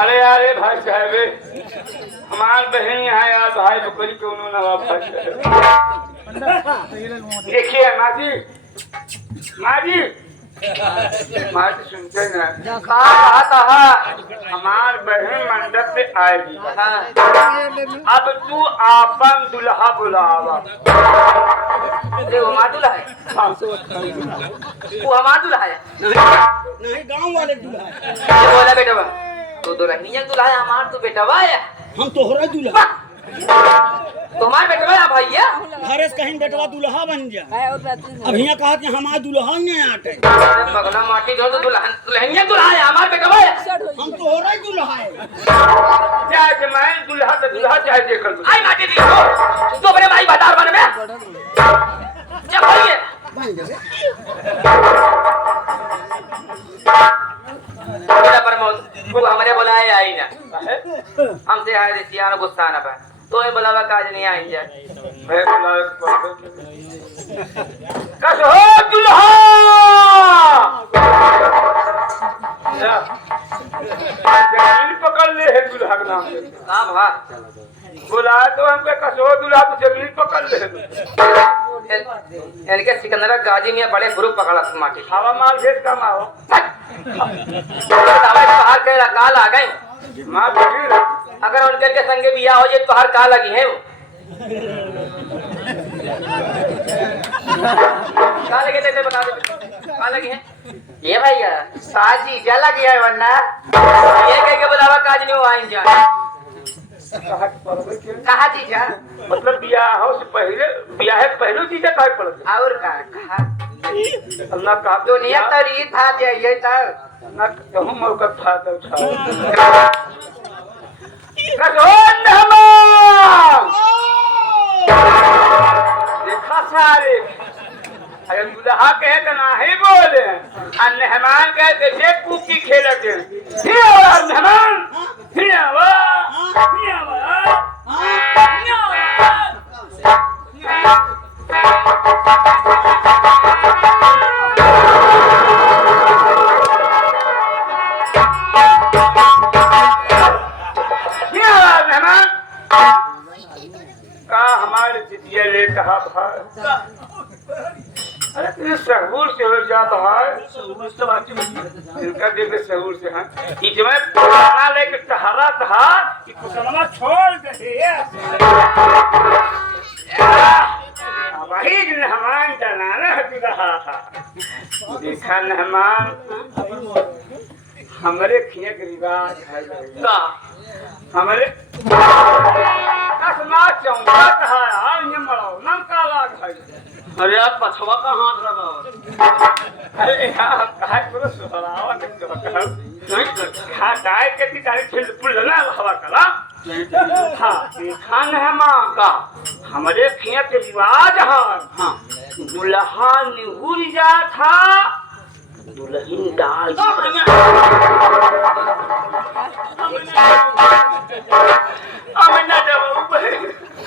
अरे यार ये भाई साहब हमार बहन यहाँ यार भाई बकरी क्यों ना भाई देखिए माँ जी माँ जी सुनते ना कहा था हमार बहन मंडप पे आएगी अब तू आपन दुल्हा बुलावा वो हमार दूल्हा है वो हमार दूल्हा है नहीं गांव वाले दूल्हा है। ये बोला बेटा तो दुल्हनिया दूल्हा है हमार तो बेटा है हम तोहरा दूल्हा तो हमार बेटा है भैया घरे से कहीं बेटवा दूल्हा बन जा अब यहाँ कहा कि हमारा दूल्हा नहीं आटे बगला माटी जो तो दुल्हनिया दूल्हा है हमार बेटा है हम तोहरा दूल्हा है चाहे मैं दुल्हा तो दुल्हा चाहे देखकर आई माटी दी तो बड़े भाई बाजार बन में जब भैया बेटा प्रमोद वो हमारे बुलाए आई ना हमसे आए थे सियानो गुस्सा ना पाए तो ये बुलावा काज नहीं आई जाए मैं बुला कसो दुल्हा जमीन पकड़ ले है दुल्हा के नाम से हां भा बुला तो हमके कसो दुल्हा तो जमीन पकड़ ले इनके सिकंदरा गाजी में बड़े ग्रुप पकड़ा माटी हवा माल भेज कम आओ बाहर के काल आ गए मां बेटी अगर उनके के संगे बिया हो जाए तो बाहर काल लगी है काल लगे थे बता दे काल लगी है ये भैया साजी क्या लगी है वरना ये कह के बुलावा काज नहीं आइन जा कहा जीजा मतलब ब्याह से पहले चीजें कहे पड़ते और कहा ना कहा दुनिया तो रीत था जाइए तब ना कहूं मौका था तो था देखा सारे अरे दुल्हा कहे तो ना ही बोले और मेहमान कहे तो जे कुकी खेलते मेहमान हमारे जितिया ले कहा भाई अरे तेरे सहूर से हो जा भाई इनका देख सहूर से है इसमें पुराना लेके टहरा था कि कुसलमा छोड़ दे वही मेहमान जनाना रहा था देखा मेहमान हमारे खिया के रिवाज है हमारे अरे आप पछवा का हाथ लगा अरे यार काय करो सुहरावा नहीं डाय के गाड़ी छिल पुलना हवा कला हां खान है मां का हमारे खिया के रिवाज है हां दुल्हा निहुर जा था दुल्हन डाल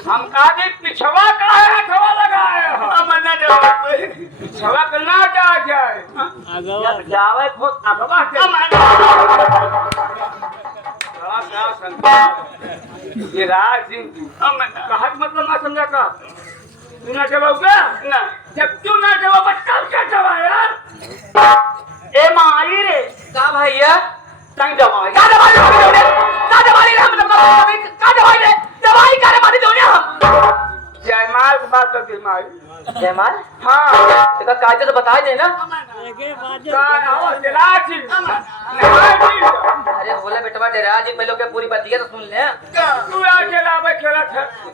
हम काजे पिछवा का है हथवा लगाए अमना दे पिछवा का ना जा जाए जब जावे खुद अगवा के ये राज सिंह कहा मतलब ना समझा का तू ना जवाबगा ना जब तू ना जवाब कब क्या जवाब यार ए मारी रे का भैया तंग जवाब का दवाई हम का दवाई करे मारी दोने हम जयमाल की बात करती मारी जयमाल हाँ इसका काज तो बता दे ना अरे बोले बेटवा डेरा जी पहले के पूरी बतिया तो सुन ले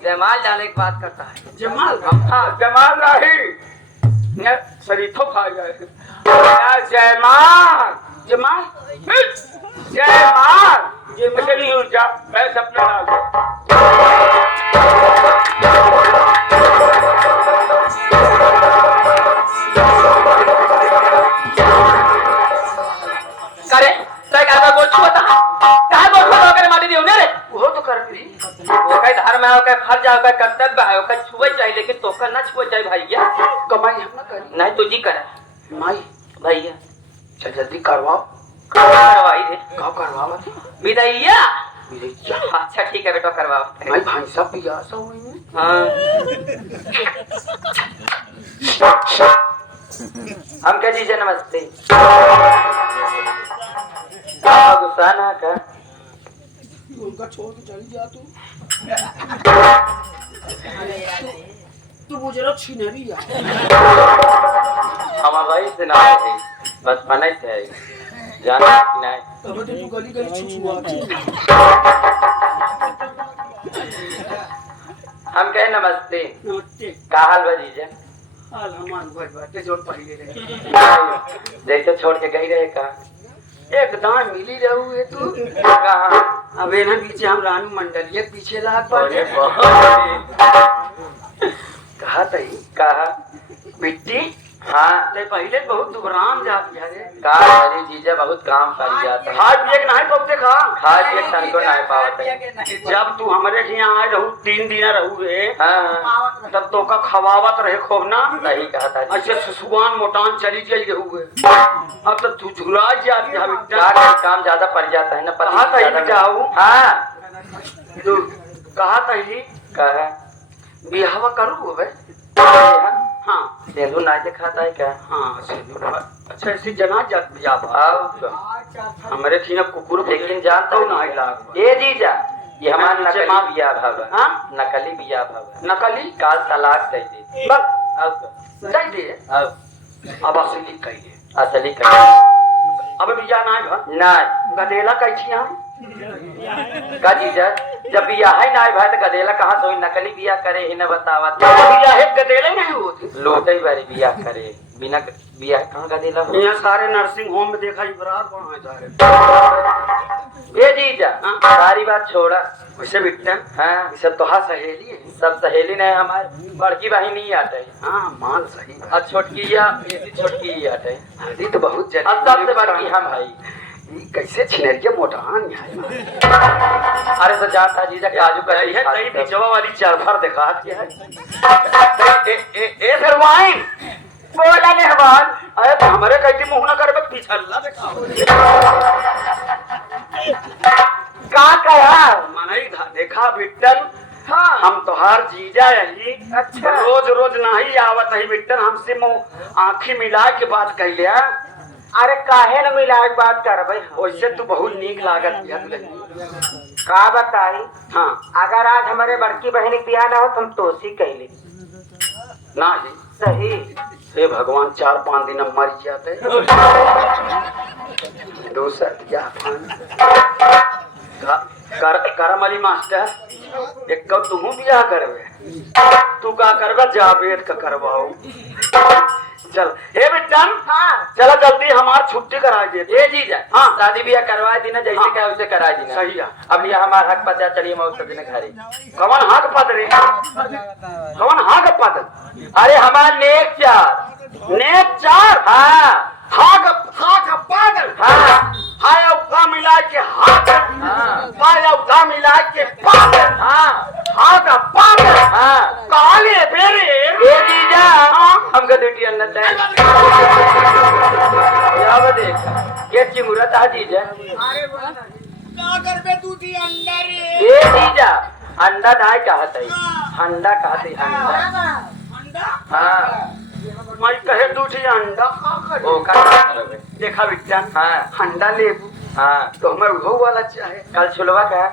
जयमाल डाले की बात करता है जमाल हाँ जमाल राही शरीफो खा जाए जयमाल जयमाल जयमाल ये मुझे नहीं उलझा मैं सपना करे तय का गोछ होता काहे गोछ होता करे माटी दियो ने रे वो तो कर दी वो कई धर्म है ओके फर्ज है ओके कर्तव्य है ओके छुए चाहिए लेकिन तोकर ना छुए चाहिए भैया कमाई हम ना कर नहीं तुझी करे माई भैया चल जल्दी करवाओ। करवाई दे कब करवाओ? विदैया विदैया? अच्छा ठीक है बेटा करवाओ भाई भाई सब पिया सब हुई। हाँ हम कह दीजिए नमस्ते गुस्सा ना कर उनका छोड़ के चली जा तू मुझे छिनरी है। हमारा भाई से ना है बस पनाई से जाना कि नहीं तब तो तू गली गली छुछुआती हम कहे नमस्ते नमस्ते। का हाल बा जीजा हाल हमार भाई बाटे जोर पहिले रहे जैसे छोड़ के गई रहे का एकदम मिली रहू है तू। कहाँ अबे ना पीछे हम रानू मंडलिया के पीछे लाग अरे पड़े। बहुत कहा तई कहा मिट्टी हाँ ते पहले बहुत दुबराम जात रे। का अरे जीजा बहुत काम कर जाता है खाए पिए के नहीं पौते खा खाए पिए तन को नहीं पावत है जब तू हमारे यहाँ आए रहू 3 दिन रहू रे हाँ तब तो का खवावत रहे खूब ना। सही कहा था जी अच्छे सुसुआन मोटान चली जाई रहू है। अब तो तू झुला जाती है क्या करे, काम ज्यादा पड़ जाता है ना कहा था ज्यादा जाऊ हाँ तू कहा तही कहा बिहावा करू बे। हाँ सिंधु नाच खाता है क्या हाँ अच्छा ऐसी जना जात बियाह आओ तो। हमारे थी ना कुकुर लेकिन जानता हूँ नहीं लाग ये जीजा ये हमारा नीचे नकली मार- बिया भाव है हाँ नकली बिया भाव है नकली काल तलाक दे दी बस अब तो दे दे अब अब असली कहिए असली कर अब बिया ना भा नहीं गदेला कैसी हम का जीजा जब बिया है ना भाई तो गदेला कहाँ सोई नकली बिया करे ही न बतावत बिया है गदेले नहीं होती। लोटे ही बारी बिया करे बिना बिया कहाँ गदेला हो यहाँ सारे नर्सिंग होम में देखा इबरार कहाँ है सारे। ये जीजा हाँ। सारी बात छोड़ा वैसे बिट्टन हाँ ये सब तो हाँ सहेली है। सब सहेली ने हमारे बड़की बहन नहीं आते हाँ माल सही बात। और छोटकी या ऐसी छोटकी ही आते हल्दी तो बहुत जल्दी अब सबसे बड़की हम है ये कैसे छिनरिया मोटान है। अरे तो जानता जीजा काजू कर ये कई बिचवा वाली चरफर दिखा के है। ए फिर वाइन बोला मेहमान अरे तो हमारे कहती मुंह ना करबे पिछल्ला दिखाओ। का कहा मनई देखा बिट्टन हाँ हम तोहार जीजा यही अच्छा। रोज रोज नहीं आवत है बिट्टन हमसे मुंह आंखी मिला के बात कर लिया। अरे काहे न मिला के बात करबे वैसे तू बहुत नीक लागत बिया का बताई हाँ अगर आज हमारे बड़की बहन के बियाह ना हो तुम तोसी कहली ना जी सही हे भगवान 4-5 दिन में मर जाते दूसरा क्या करम अली मास्टर एक कब तुम बियाह करवे तू का करवा जावेद का करवाओ। चल हे बिट्टन हाँ चलो जल्दी हमार छुट्टी करा दे। ये जीजा हाँ। शादी बियाह करवा दी ना जैसे हाँ। क्या उसे करा दी ना सही है। अब ये हमारा हक पता चलिए मैं उसके दिन घरे कवन हाँ पद रे कवन हाँ पद अरे हमार नेक चार ने 4 हाँ हाँ पद हाँ हाय उका मिला के हाथ हाँ हाय उका मिला के पद हाँ हाथ पद हाँ काले बेरे ये जीजा हमको ड्यूटी अन्नत है क्या देख ये चिंगुरत है जीजा का करबे तू दी अंडा रे ये जीजा अंडा नहीं कहते अंडा कहते अंडा अंडा हाँ मैं कहे दूठी अंडा का करे वो का करोगे देखा बिट्टन हाँ अंडा लेबू हाँ तो हमें वो वाला चाहे कल छुलवा का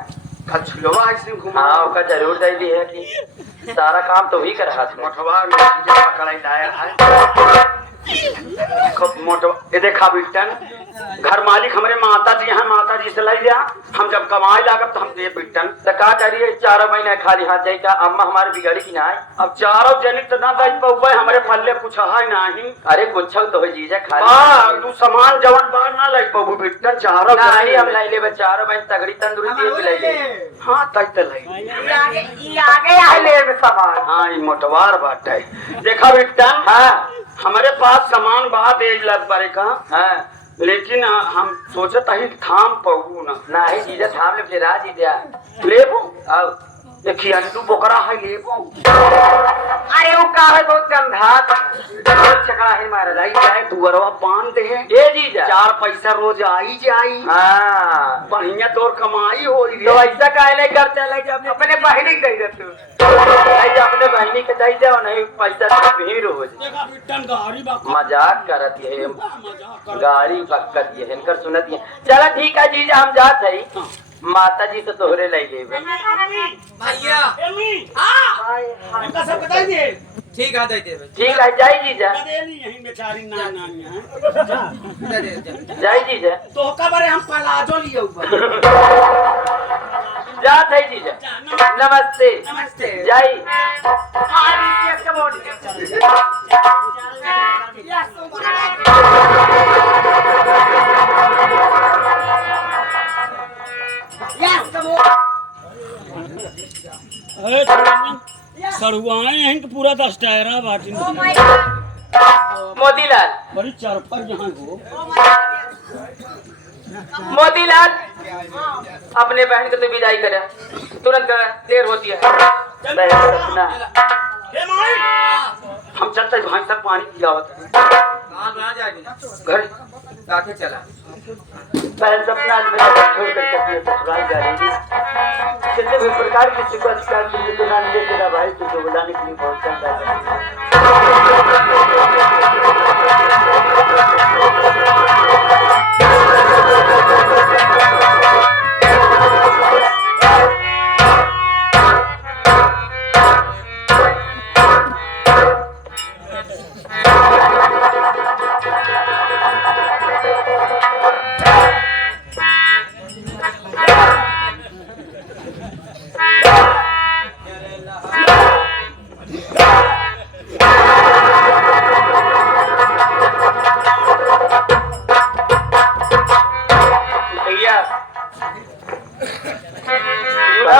कल छुलवा ऐसे घुमा हाँ उसका जरूर दे दी है कि सारा काम तो ही कर हाथ में मोटवा में जा पकड़ाई दायर है खूब मोटवा ये देखा बिट्टन घर मालिक हमारे माता जी हैं माता जी से लाई लिया हम जब कमाए लागब तो हम दे बिट्टन तो का करिए 4 महीने खाली हाथ जाए का अम्मा हमारे बिगड़ी की ना अब चारों जनिक तो ना दे पौवे हमारे पल्ले कुछ है नहीं अरे कुछ तो हो जीजा बा खाली तू सामान जवन बार ना लाई पौबू बिट्टन चारों नहीं हम लाई ले 4 महीने तगड़ी तंदुरुस्ती भी लाई ले हाँ तक तो लाई आगे आ ले सामान हाँ ये मोटवार बात है देखा बिट्टन हाँ हमारे पास सामान बात एक लग बारे का हाँ लेकिन हम सोचत ही थाम पहू ना नहीं जीजा थाम ले फिर राज ही दिया लेबू आओ देखिए अंडू बोकरा है लेबो अरे वो का है बहुत गंधा बहुत चकरा है मारे लाई जाए दुअरवा बांध दे ए जीजा 4 पैसा रोज आई जाई हाँ बढ़िया तोर कमाई हो तो ऐसा काहे नहीं करते लगे अपने बहनी के दे दे तू नहीं अपने बहनी के दे दे नहीं पैसा तो भीड़ हो जाए देखा बिट्टन गाड़ी बा मजाक करत है मजाक कर गाड़ी पक्कत है इनकर सुनत है चला ठीक है जीजा हम जात है माता जी से तोहरे ले लेबे भैया एमी हां इनका सब बता दे ठीक है दे देबे ठीक है जाई जीजा दे नहीं यही बेचारी ना ना दे दे जाई जीजा तो कबरे हम पलाजो लिए ऊपर जात है जीजा नमस्ते नमस्ते जाई सरुआए हैं कि पूरा 10 टायरा बाटी मोतीलाल बड़ी चरपर यहाँ हो मोतीलाल अपने बहन को तो विदाई करे तुरंत देर होती है ना हे माई हम चलते भाई सब पानी पियावत कहां ना जाएगी घर काके चला पहले सपना आज मेरा छोड़ कर अपने ससुराल जा रही थी किसी भी प्रकार की शिकायत तुझे तो ना दे तेरा भाई तुझे बुलाने के लिए पहुंचा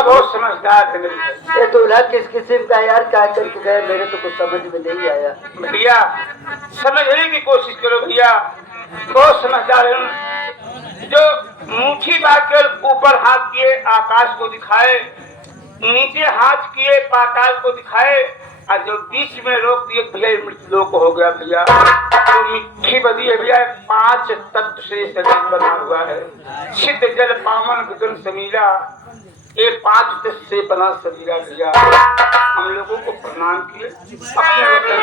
बहुत समझदार है मेरी भाई। ये दूल्हा किस किस्म का यार क्या करके गए मेरे तो कुछ समझ में नहीं आया भैया समझने की कोशिश करो भैया बहुत समझदार है जो मुट्ठी बांधकर ऊपर हाथ किए आकाश को दिखाए नीचे हाथ किए पाताल को दिखाए और जो बीच में रोक दिए भैया मृतलोक हो गया भैया तो मिट्टी बदी है भैया 5 तत्व से शरीर बना हुआ है सिद्ध जल पावन गगन समीरा ये 5 तत्व से बना शरीर भैया हम लोगों को प्रणाम किए अपने वतन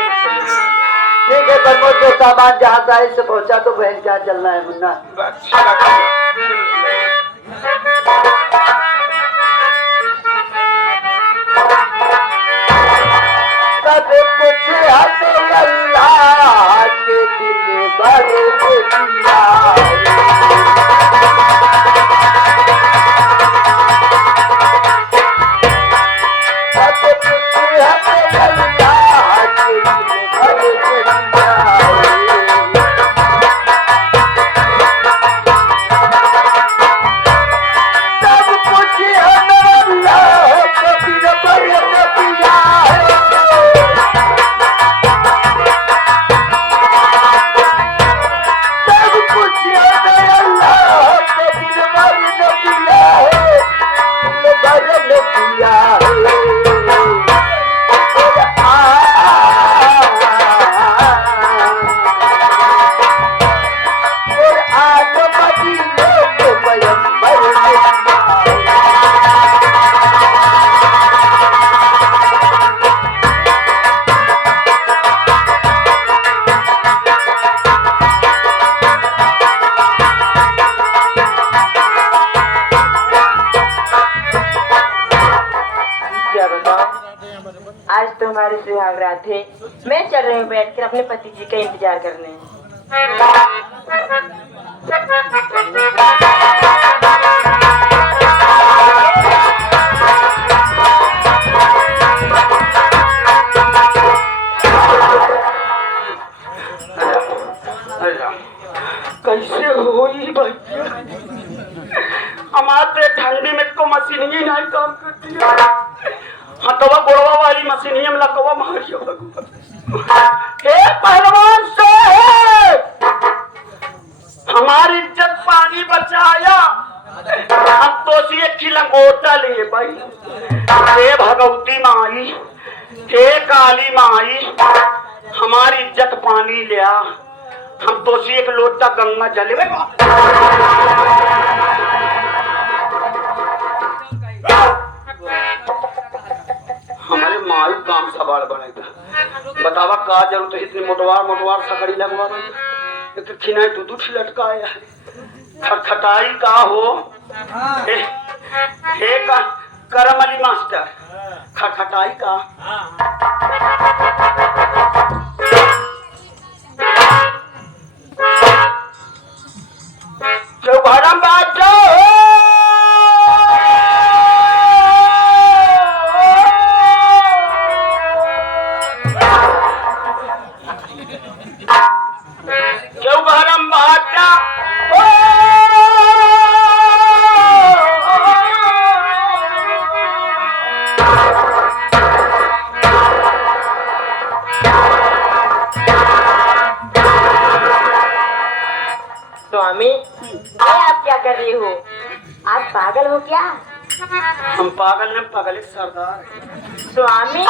ठीक है प्रमोद जो सामान जहाँ साहिब से पहुँचा तो बहन क्या चलना है मुन्ना अच्छा लगा सब कुछ हमें अल्लाह के दिल भर दिया सब कुछ हमें अल्लाह के दिल भर दिया सब कुछ हमें अल्लाह के दिल भर दिया सब कुछ हमें अल्लाह के दिल भर दिया है दिल भर दिया है और आज मदीने के पैगंबर क्या बताओ आज तो हमारे सुहाग रात थे मैं चल रही हूँ बैठकर अपने पति जी का इंतजार करने कैसे होई भैया हमारे ठंडी में तो मशीन ही नहीं काम करती है हथवा गोड़वा वाली मशीन ही हम लगवा मारियो हे पहलवान साहब हमारी इज्जत पानी बचाया हम तो सी की लंगोटा ले भाई। हे भगवती माई, हे काली माई, हमारी इज्जत पानी लिया। हम तो से एक लोटा गंगा जले हमारे माई काम सवाल बनेगा। बतावा का जरूरत है इतनी मोटवार सकड़ी लगवा एक खिनाई दूध लटकाया है। खटखटाई का हो हे का करम अली मास्टर, खटखटाई का चौघरम बाजो चौघरम बाजा स्वामी, ये आप क्या कर रही हो? आप पागल हो क्या? हम पागल न पागल एक सरदार है। स्वामी,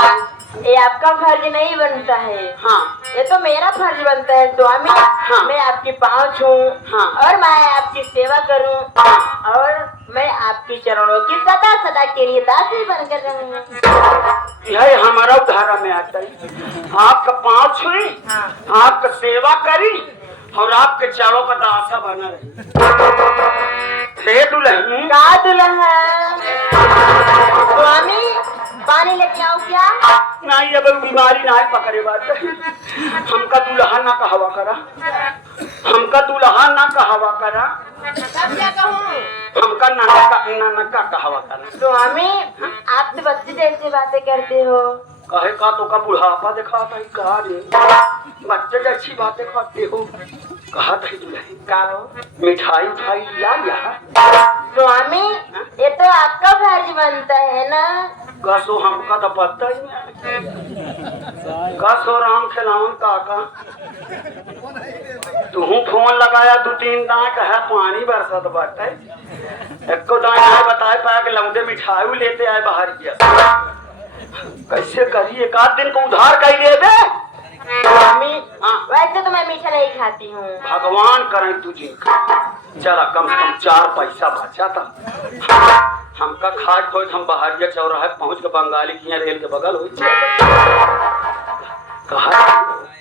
ये आपका फर्ज नहीं बनता है। हाँ ये तो मेरा फर्ज बनता है स्वामी। हाँ। मैं आपकी पाँव छूऊं हाँ। और मैं आपकी सेवा करूं और मैं आपकी चरणों की सदा सदा के लिए दासी बनकर रहूं। यह हमारा उधारा में आता है। आपका पाँव छुई, हाँ। आपका सेवा करी और आपके चारों का दासा बना रहे। दुल्हन का दुल्हन स्वामी, पानी लेके आओ क्या? नहीं, अब बीमारी ना पकड़े बात। हमका दुल्हा ना कहवा करा, हमका दुल्हा ना कहवा करा, तब क्या कहूँ? हमका नाना का कहवा करा। स्वामी, आप तो बच्चे जैसे बातें करते हो। कहे का तो का बुढ़ापा दिखाता है, कहा रे बच्चे जैसी बातें करते हो। कहा था दुल्हन का हो? मिठाई उठाई लिया यहाँ। स्वामी, ये तो आपका फर्ज बनता है ना। कसो हमका तो पता ही नहीं। कसो राम खिलावन काका, तू फोन लगाया 2-3 दाए कहा पानी बरसत बाटे। एक को दाए आए बताए पाया कि लौंडे मिठाई लेते आए बाहर किया। कैसे करी एक आध दिन को उधार कर ले दे। स्वामी, हाँ। वैसे तो मैं मीठा नहीं खाती हूँ। भगवान करें तुझे चला कम से कम 4 पैसा बचा था। हमका खाए खोए हम बाहरिया चौराहे पहुंच के बंगाली की रेल के बगल हो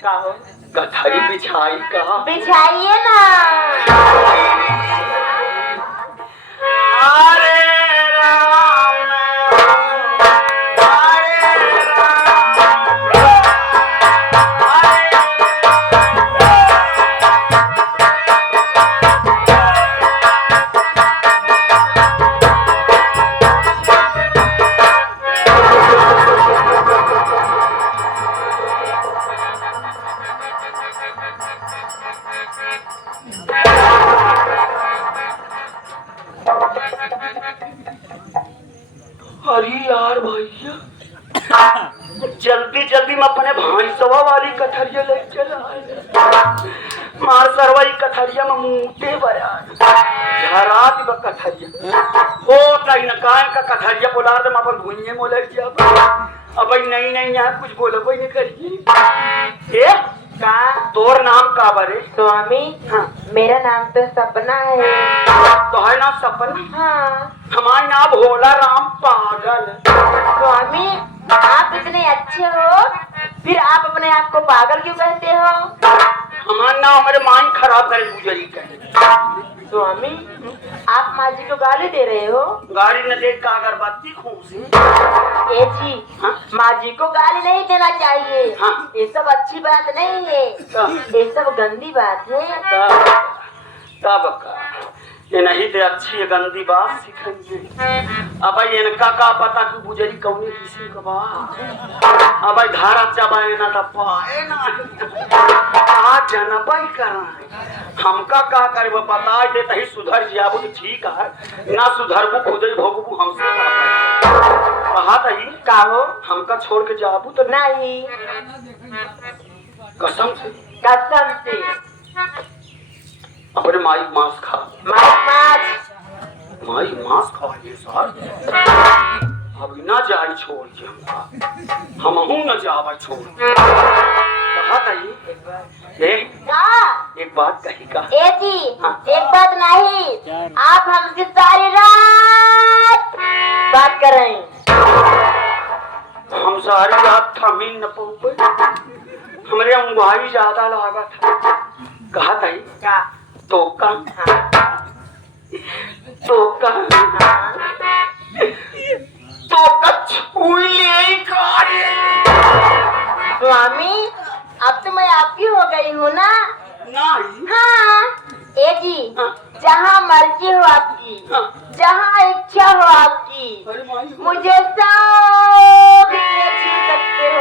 का हो? गठरी बिछाई कहा बिछाइए ना। अरे राम, अरे अरे यार भैया, जल्दी जल्दी में अपने भाईसवा वाली कथरिया ले चला। मार सरवाई कथरिया में मुंहते बया झरात ब कथरिया हो तई न काय का कथरिया बोला दे अपन भुइये मोले किया। अब नहीं यहाँ कुछ बोलो कोई नहीं करिए। ए का? तोर नाम का बरे? स्वामी, हाँ। मेरा नाम तो सपना है। तो है ना सपना? हाँ। हमारा नाम भोला राम पागल। स्वामी, आप इतने अच्छे हो, फिर आप अपने आप को पागल क्यों कहते हो? हमारा नाम हमारे माइंड खराब करे गुजरी का। स्वामी, आप माँ जी को गाली दे रहे हो? गाड़ी न देख का अगरबत्ती खूब से। ए जी, हाँ? माँ जी को गाली नहीं देना चाहिए। हाँ। ये सब अच्छी बात नहीं है, ये सब गंदी बात है। तब का ये नहीं ते अच्छी है गंदी बात सीखेंगे। अब इनका का पता कि गुजरी कौनी किसी का बा। अब धारा चबाए ना तो पाए ना आज जनबई करा। हमका का करे वो बता दे तही सुधर जाबू तो ठीक है, ना सुधरबू खुद ही भोगबू हमसे कहा तही का हो? हमका छोड़ के जाबू तो नहीं, कसम से कसम से। अपने माई मांस खा। माछ माई मांस खाइए सर अब ना जाई छोड़ के हमका हम न जावा छोड़ कहा ताई ए का एक बात कही का ए जी एक बात नहीं आप हमसे सारी रात बात कर रहे हैं। हम सारी रात थमीन न पहुंचे हमारे अंगुहाई ज्यादा लगा था कहा ताई का तो का तो का छुई ले कारे स्वामी अब तो मैं आपकी हो गई हूँ ना। नहीं हाँ ए जी जहाँ मर्जी हो आपकी हाँ। जहाँ इच्छा हो आपकी अरे माई मुझे सब छू सकते हो।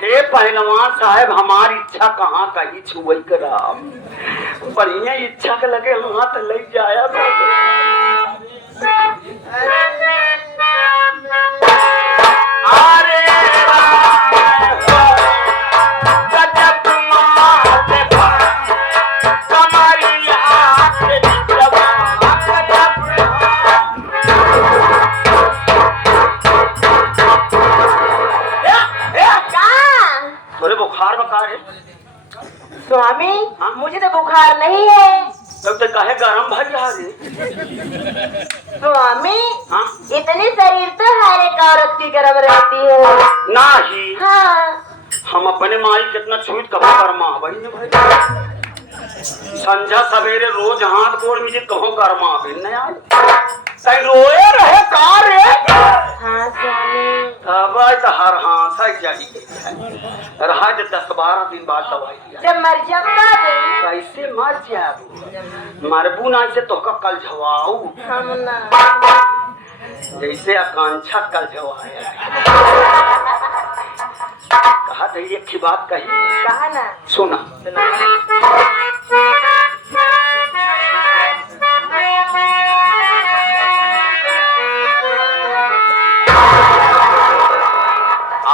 हे पहलवान साहब हमारी इच्छा कहाँ कही छुई करा बढ़िया इच्छा के लगे हाथ ले जाया अरे गजब मात कमरिया के जवा गजब थोड़े बुखार बकार है स्वामी हाँ? मुझे तो बुखार नहीं है। तब तो कहे गरम भर जा रे स्वामी हाँ? इतनी शरीर तो हर एक औरत की गर्म रहती है। नाही हाँ हम अपने माई कितना छूट कब गरमा वही ने भाई संझा सवेरे रोज हाथ गोड़ में कहो गरमा भी नहीं आए सही रोए रहे कार रे हाँ स्वामी अब तो हर हाथ जाई रहा 10-12 दिन बाद दवाई दिया जब मर जाऊंगा कैसे मर जाबू मरबू ना से तो कल झवाऊ हम ना जैसे आकांक्षा कल झवाया कहा तो एक ही बात कही कहा ना सुना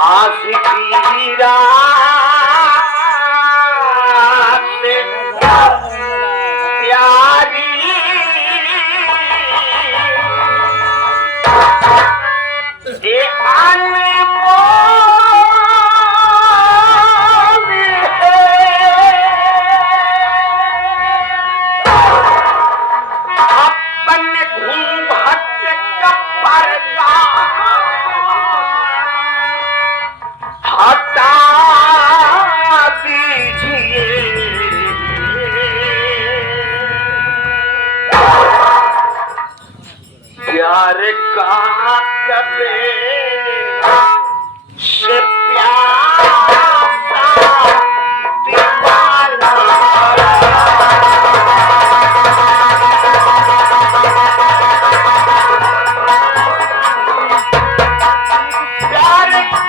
आशिकी रात प्यारी ए अनमोल है अपन घूंघट का पर्दा हटा दीजिए प्यार का कबे से प्यासा दीवाना प्यार का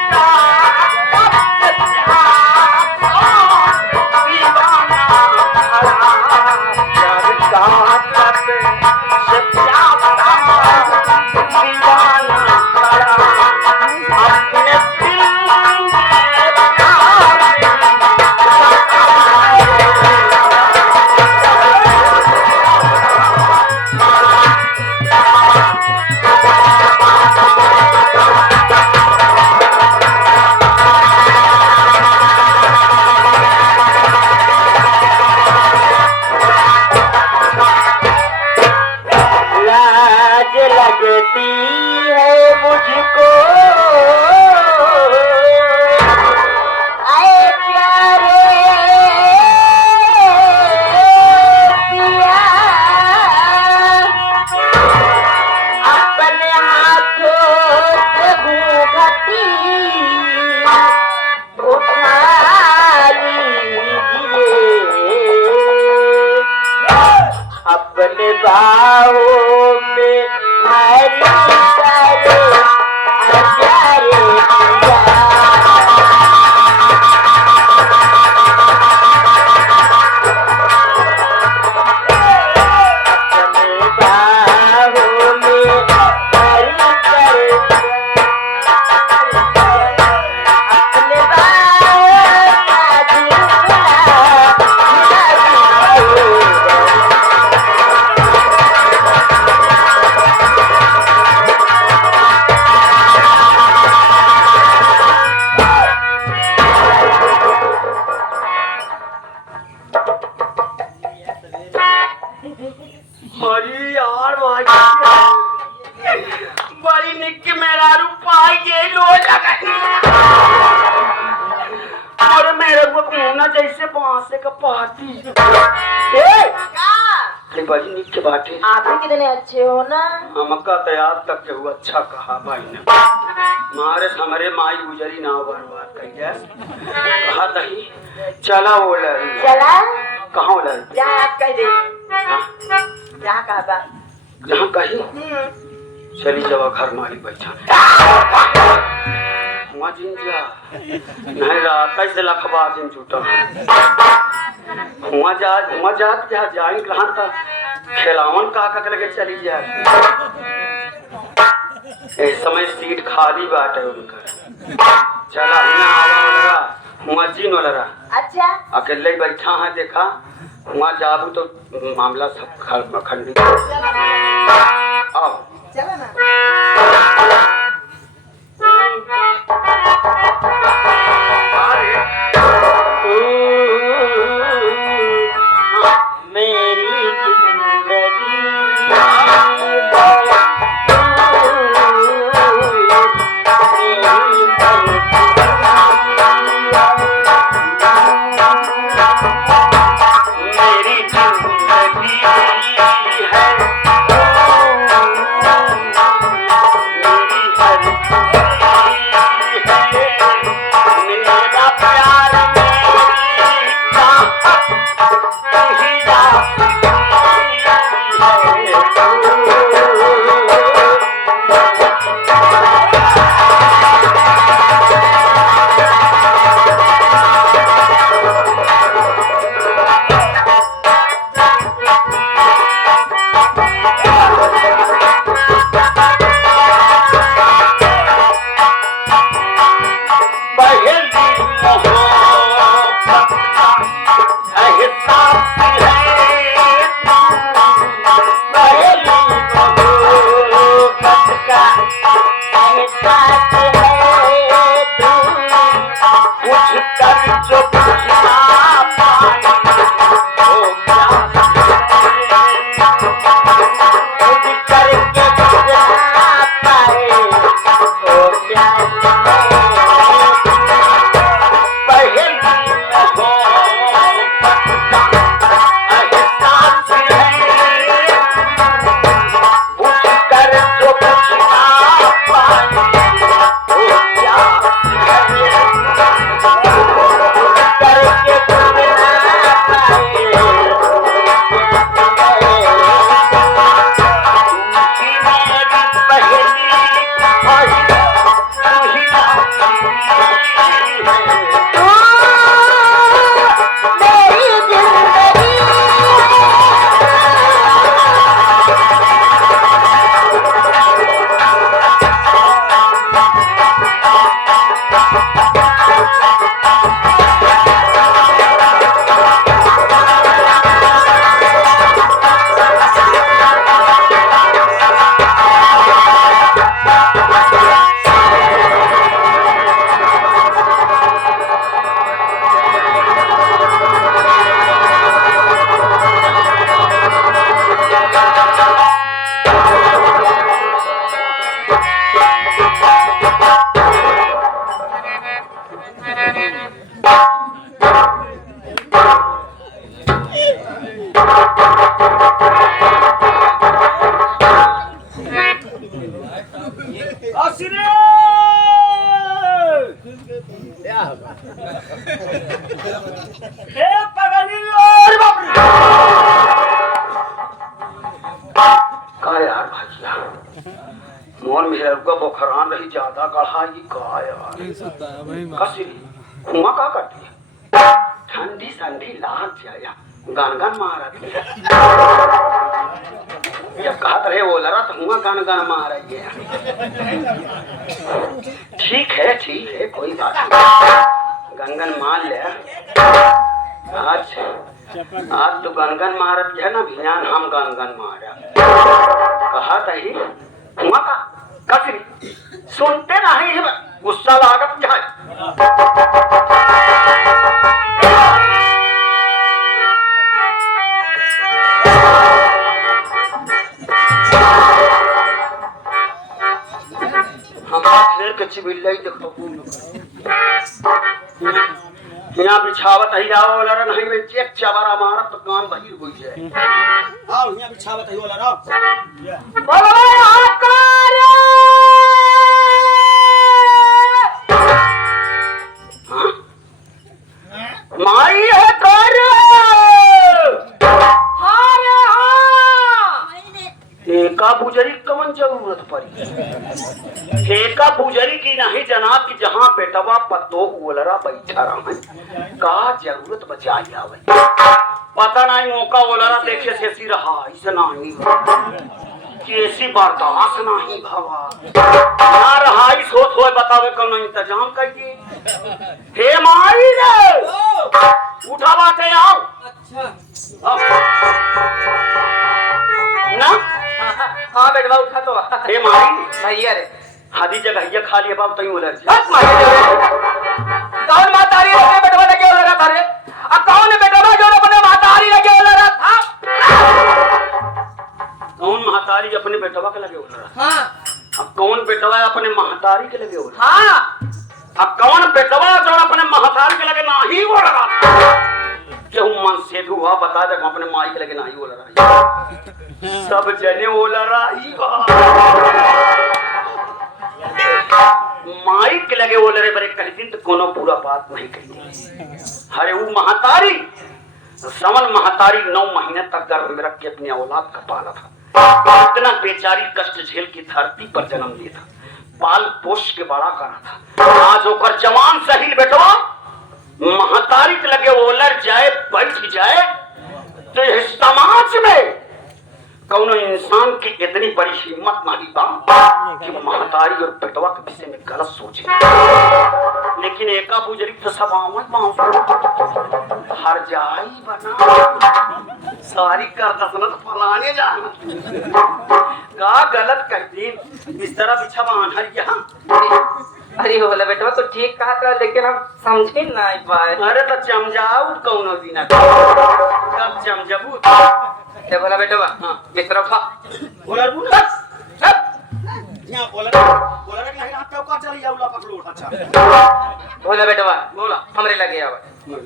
लाज लगती है मुझको आए प्यारे पिया अपने हाथों से घूंघटी उठा लीजिए अपने बाहों में हरी करे प्यारे पिया अपने बाहों में हरी करे अपने बाहों का झूला झूला अरे यार भाई बड़ी निक मेरा रूपाई ये लो और मेरे को मुन्ना जैसे बांसे का पार्टी अरे बड़ी निक के बाटे आप भी कितने अच्छे हो ना। हमका तैयार तक के हुआ अच्छा कहा भाई ने मारे हमारे माई गुजरी ना बर्बाद कर कहा दही चला वो लड़ी चला कहाँ लड़ी जहाँ आप कह दे जहाँ कहा बात जहाँ कही चली जवा घर मारी बैठा हुआ जिन जा नहीं रहा कैसे लखबा जिन छूटा हुआ जा क्या जाए कहाँ तक खिलावन का लगे चली जाए इस समय सीट खाली बाटे उनका चला हुआ जिन वाला अच्छा अकेले बैठा है देखा वहाँ जाबू तो मामला सब खंडित आओ चलो ना। मेरी मोहन मेहर का बोखरान रही ज्यादा गढ़ा ये का यार कसरी हुआ का करती है ठंडी संडी लाग जाया गान गान मारा जब कहत रहे वो लड़ा तो हुआ गान गान मारा गया ठीक है कोई बात नहीं गनगन मार ले आज तो गनगन मारत है ना भियान हम गनगन मारा कहा तही हुआ का कसरी सुनते नहीं गुस्सा लागत क्या के चिबिल्लई देखो यहाँ बिछावत ही जाओ लड़ा नहीं वे चेक चबारा मारा तो कान बहिर हो जाए आओ यहाँ बिछावत है वाला राव माई है कर एका बुजरी कवन जरूरत पड़ी एका बुजरी की नहीं जनाब की जहाँ बेटवा पतो ओलरा बैठा रहा का जरूरत बचाई आवे पता नहीं मौका ओलरा देखे से सी रहा ऐसा नहीं कैसी बर्दाश्त नहीं भवा ना रहा सोच हो बतावे कौन इंतजाम करिए हे माई रे उठा बाटे आओ अच्छा ना हाँ बेटवा उठा तो हे माई भैया रे आधी जगह ये खा लिया बाप तई उलर बस कौन मातारी अपने बेटवा लगे हो रहा था रे अब कौन बेटवा जो अपने मातारी लगे हो रहा था कौन महतारी अपने बेटवा के लगे उलर हाँ अब कौन बेटवा अपने महतारी के लगे उलर हाँ अब कौन बेटवा जो अपने महतारी के लगे नहीं वो लगा क्यों मन से हुआ बता दे अपने माई के लगे नहीं वो लगा सब जने वो लड़ा ही माई के लगे वो लड़े बड़े कह दिन तो कोनो पूरा बात नहीं कहती अरे वो महतारी समन महतारी 9 महीने तक गर्भ में रख के अपनी औलाद का पाला था इतना बेचारी कष्ट झेल की धरती पर जन्म दिया था पाल पोष के बड़ा करा था आज होकर जवान सहील बेटवा महतारी के लगे ओलर जाए बैठ जाए तो इस समाज में कौनो इंसान की इतनी बड़ी हिम्मत नहीं बा कि महतारी और बेटवा के विषय में गलत सोचे लेकिन एका बुजरी तो सब आमद हर जाई बना सारी कर दसनत फलाने जाना का गलत कहती इस तरह बिछा बांधर यहाँ अरे बोला बेटवा तो ठीक कहा था लेकिन हम समझे ना पाए अरे तो चमजाऊ कौनो दिन कब चमजबू ये बोला बेटवा हाँ। इस तरफ बोलर बुना यहाँ बोलर के लगे हाथ का चली जाऊला पकड़ो अच्छा बोला बेटवा बोला हमरे लगे आवा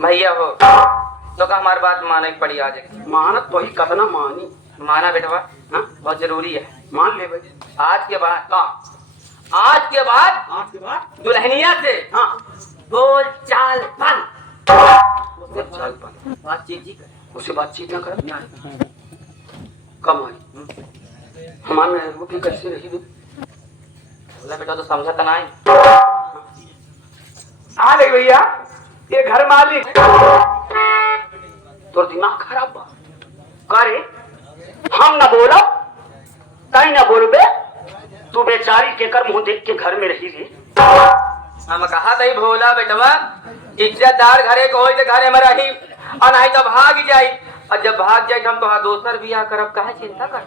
भैया हो तो का हमारी बात माने पड़ी आज मानत तो ही कतना मानी माना बेटवा हाँ बहुत जरूरी है मान ले भाई आज के बाद आज के बाद दुल्हनिया से हाँ बोल चाल बंद चल पा बातचीत जी कर उसे बातचीत न कर कम आई हमारे में रुपये कैसे रही दो बोला बेटा तो समझा तो नहीं आ ले भैया ये घर मालिक तो दिमाग खराब बा करे हम न बोलो तई न बोलबे तू बेचारी के कर मुंह देख के घर में रही रे हम कहा था भोला बेटवा इज्जतदार घरे को होई घरे में रही और नहीं तो भाग जाई और जब भाग जाए हम तो दोसर बियाह करब काहे चिंता कर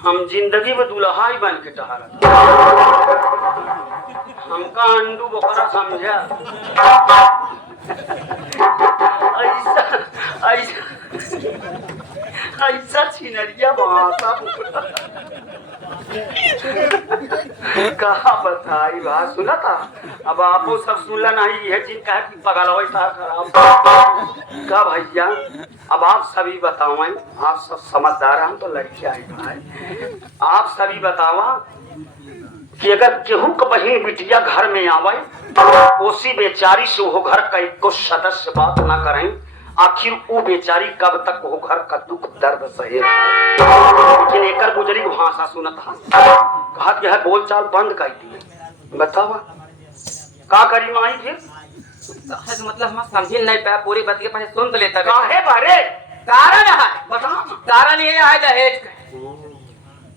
हम जिंदगी में दुल्हा ही बन के टहरा हमका अंडू बोकरा समझा ऐसा ऐसा ऐसा छिनरिया भाषा कहा बताई बात सुना था अब आपो सब सुनला नहीं है जिनका कि पगल वैसा खराब का भैया अब आप सभी बताओ आप सब समझदार हम तो लड़की आई भाई आप सभी बतावा कि अगर केहू का बहन बिटिया घर में आवे उसी बेचारी से वो घर का एक सदस्य बात ना करें आखिर वो बेचारी कब तक वो घर का दुख दर्द सहे लेकिन एकर गुजरी भाषा सुनत कहा कि है बोलचाल बंद कर दिए बतावा का करी माई फिर मतलब हम समझ नहीं पाया पूरी बात के पहले सुन तो लेता काहे बारे कारण है बता कारण ये है दहेज का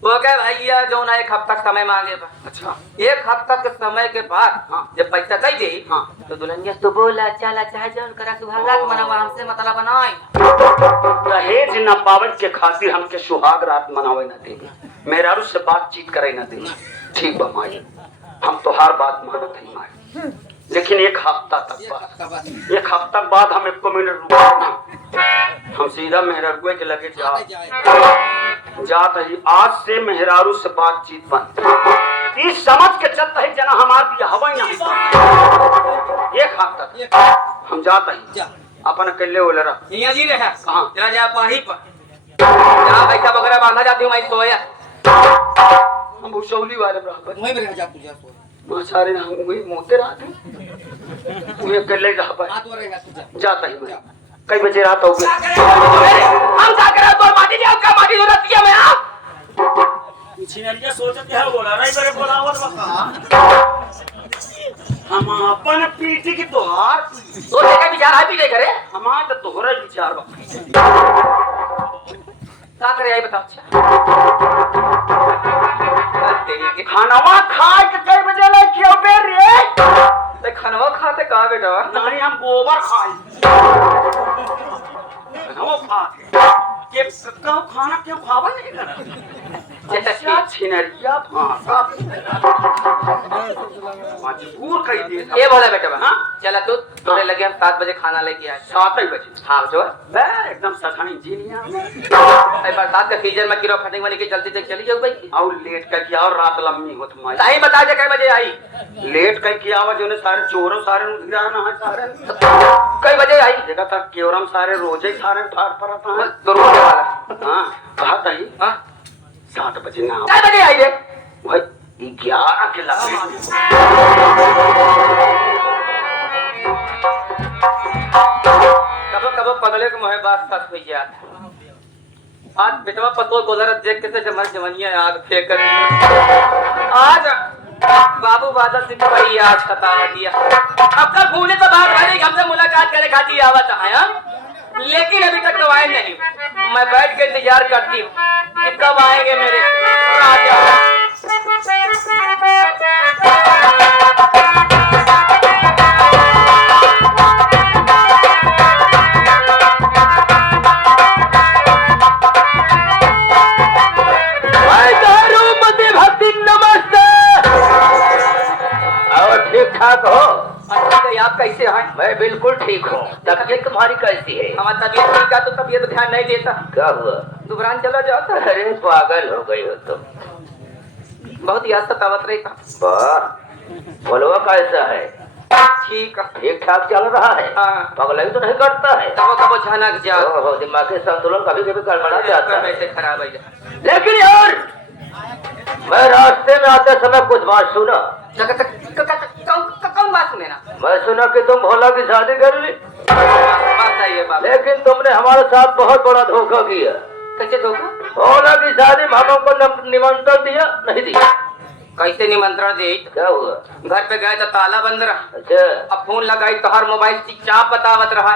वो कहे भैया जो ना 1 हफ्ता समय मांगे बा अच्छा 1 हफ्ता के समय के बाद हाँ। जब पैसा दे दे हाँ। तो दुल्हनिया तो बोला चला चाहे जौन करा सुहाग रात मनावा हमसे मतलब बनाई दहेज न पावे के खातिर हमके सुहाग रात मनावे न दे मेहरारू से बातचीत करे न दे ठीक बा माई हम तो हर बात मानत है माई लेकिन 1 हफ्ता तक बाद 1 हफ्ता बाद हम 1 मिनट रुको हम सीधा मेहरारू के लगे जात ही आज से मेहरारू से बातचीत बंद ई समझ के चलता है जना हमार बिया हवा नहीं एक हाथ तक हम जाता ही जा अपन अकेले बोले रहा यहाँ जी रहा कहाँ? चला जा पाही पर जहाँ पैसा वगैरह बांधा जाती हूँ मैं सोया। हम भूसौली वाले बराबर वहीं पे रह जा तू जा सो मां सारे हम वही मोते रहते वो अकेले रह पाए हाथ में रहेगा तू जा जाता ही मैं कई बजे रात हो गई हम क्या करें तो माटी जाओ क्या माटी जरूरत किया मैं आप छिनरिया सोचत है बोला नहीं बरे बोलावत बका हम अपन पीठी की तोहार तो देखा विचार है भी करे हमार तो तोहरा विचार बा क्या करे आई बताओ। अच्छा तेरी के खानावा खाए के कई बजे ले क्यों बेर रे ते खानवा खाते कहाँ बेटा नहीं हम गोबर खाए खानावा खा के कब खाना क्यों खावा नहीं करा अच्छा छिनरिया भाषा मजबूर कर दिए ये बोला बेटा हाँ? चला तू थोड़े लगे हम 7 बजे खाना लेके आए 7 ही बजे हाँ जो बे एकदम सठानी इंजीनियर बरसात के सीजन में गिरो फटिंग वाली की जल्दी से चली जाओ भाई और लेट कर किया और रात लंबी होत माई सही बता दे कई बजे आई लेट कर किया आवा जो ने सारे चोरों सारे उधिरा ना सारे कई बजे आई देखा था केवरम सारे रोजे सारे ठाट पर था तो रोने वाला हां कहा था ही हाँ 7 बजे ना कई बजे आई रे भाई 11 के लगे कबो कबो पगले को मोहे बात सच हुई याद आज बेटवा पतो गोलर देख के से जमन जमनिया आग फेंक कर आज बाबू बादल सिंह भाई याद सता दिया अब तक भूले तो बात भाई हमसे मुलाकात करे खाती आवत है हाँ? लेकिन अभी तक तो आए नहीं मैं बैठ के इंतजार करती हूँ कि कब आएंगे मेरे राजा। ठीक ठाक हो अच्छा तो आप कैसे हैं? मैं बिल्कुल ठीक हूँ तबीयत तुम्हारी कैसी है हमारी तबीयत ठीक है तो तबीयत ध्यान नहीं देता क्या हुआ दुबरान चला जाता अरे पागल हो गई हो तुम बहुत याद सतावत रही था वाह बोलवा कैसा है ठीक है ठीक ठाक चल रहा है हाँ। पगलाई तो नहीं करता है कबो कबो झनक जा ओहो दिमागी संतुलन कभी कभी गड़बड़ा जाता है वैसे खराब है लेकिन यार मैं रास्ते में आते समय कुछ बात सुना कौन बात सुने ना मैं सुना कि तुम भोला की शादी कर ली बात है ये बात लेकिन तुमने हमारे साथ बहुत बड़ा धोखा किया कैसे धोखा भोला की शादी में हम हमको निमंत्रण दिया नहीं दिया कैसे निमंत्रण दे क्या हुआ घर पे गए तो ताला बंद रहा अच्छा अब फोन लगाई तो हर मोबाइल स्विच ऑफ बतावत रहा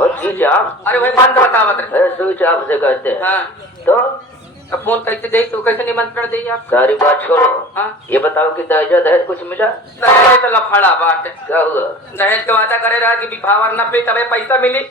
और स्विच ऑफ अरे वही बंद बतावत रहा स्विच ऑफ से कहते हैं हाँ तो अब फोन कैसे दे तो कैसे निमंत्रण दे आप सारी बात छोड़ो हाँ ये बताओ कि दहेज दहेज कुछ मिला दहेज तो लफड़ा बात है क्या हुआ दहेज के वादा करे रहा कि बिफावर न पे तबे पैसा मिली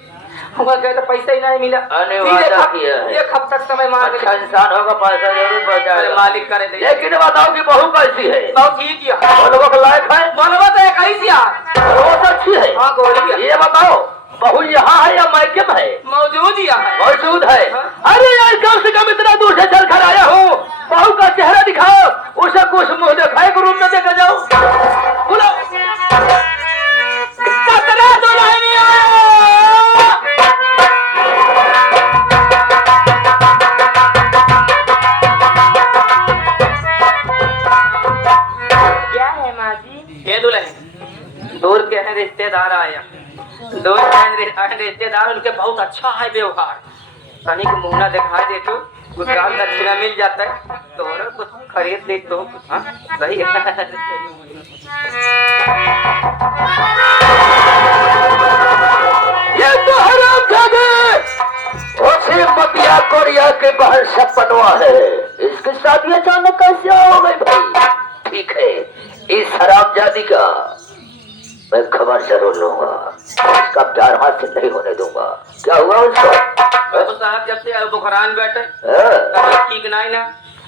हम गए तो पैसा ही नहीं मिला अरे फिर वादा किया है। एक हफ्ता समय मांग अच्छा इंसान होगा पैसा जरूर अरे बचाएगा मालिक करे दे लेकिन बताओ कि बहू कैसी है बहुत ठीक किया बोलो के लायक है बोलवा तो एक ऐसी यार वो तो अच्छी है हाँ गोली है ये बताओ बहू यहाँ है या मायके में है मौजूद ही है मौजूद है हाँ। अरे यार कम से कम इतना दूर से चल कर आया हूँ बहू का चेहरा दिखाओ उसे कुछ मुंह दिखाए के रूम में देखा जाओ बोलो कतरा दुल्हनिया क्या है माँ जी? ये दुल्हन दूर के हैं रिश्तेदार आया दूर के हैं रिश्तेदार उनके बहुत अच्छा है व्यवहार तनिक मुंह दिखाई दे तो कुछ दान दक्षिणा मिल जाता है तो और कुछ खरीद ले तो हाँ सही है ये तो हराम खागे उसे मतिया कोरिया के बाहर सपनवा है इसकी शादी अचानक कैसे हो गई भाई ठीक है इस हरामजादी का मैं खबर जरूर लूंगा इसका प्यार हाथ से नहीं होने दूंगा क्या हुआ उसको बाबू साहब जब से बुखरान बैठे हाँ, तबीयत ठीक नहीं ना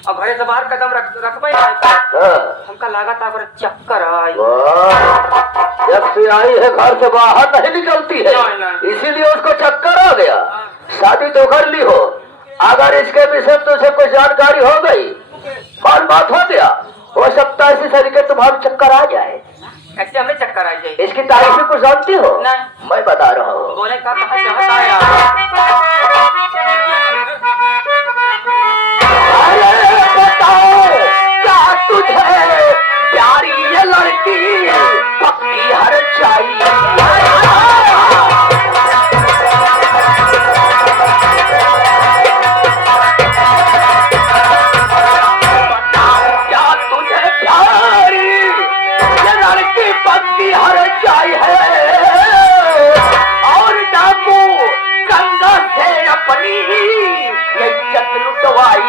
और घरे से बाहर कदम रखबे हाँ, हमका लागत है चक्कर आई वाह, जब से आई है घर से बाहर नहीं निकलती है नहीं। इसीलिए उसको चक्कर आ गया शादी तो कर ली हो अगर इसके विषय में तुझे कोई जानकारी हो गई बात हो गया सकता है इसी शरीर के तुम्हारे चक्कर आ जाए। ऐसे हमें चक्कर आ जाए। इसकी तारीफ कुछ जानती हो? नहीं। मैं बता रहा हूँ। बोले का कहा चाहता है आप? अरे बताओ क्या तुझे प्यारी ये लड़की पक्की हर चाहिए? पक्की हर चाय है और डाकू गंगा से अपनी इज्जत लुटवाई।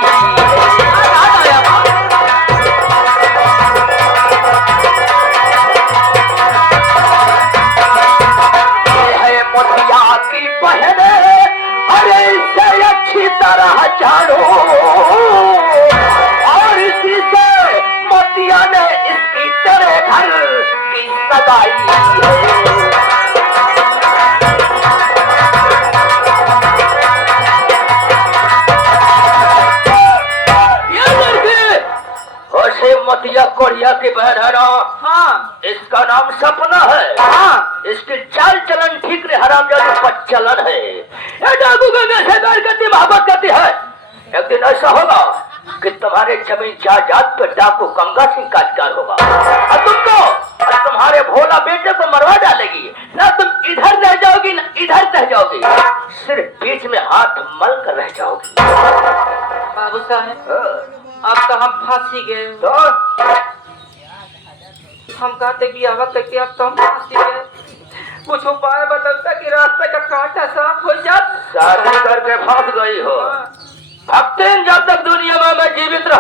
ये है मोतिया की बहन, अरे इसे अच्छी तरह जानो और इसी से मोतिया ने इसकी तेरे घर की सगाई है। मोतिया कोरिया की बहन है ना? हाँ। इसका नाम सपना है। हाँ। इसकी चाल चलन ठीक नहीं, हरामजादी पर चलन है। ये डाकू गंगा से बैर करती मोहब्बत करती है। एक दिन ऐसा होगा कि तुम्हारे जमीन जायदाद पर डाकू गंगा सिंह का अधिकार होगा और तुमको और तुम्हारे भोला बेटे को मरवा डालेगी। ना तुम इधर रह जाओगी ना इधर रह जाओगी, सिर्फ बीच में हाथ मल कर रह जाओगी। बाबू साहब अब तो हम फांसी गए। तो हम कहते कि अब तक अब तो हम फांसी गए। कुछ उपाय बदलता कि रास्ते का कांटा साफ हो जाता। शादी करके फंस गई हो। भक्ति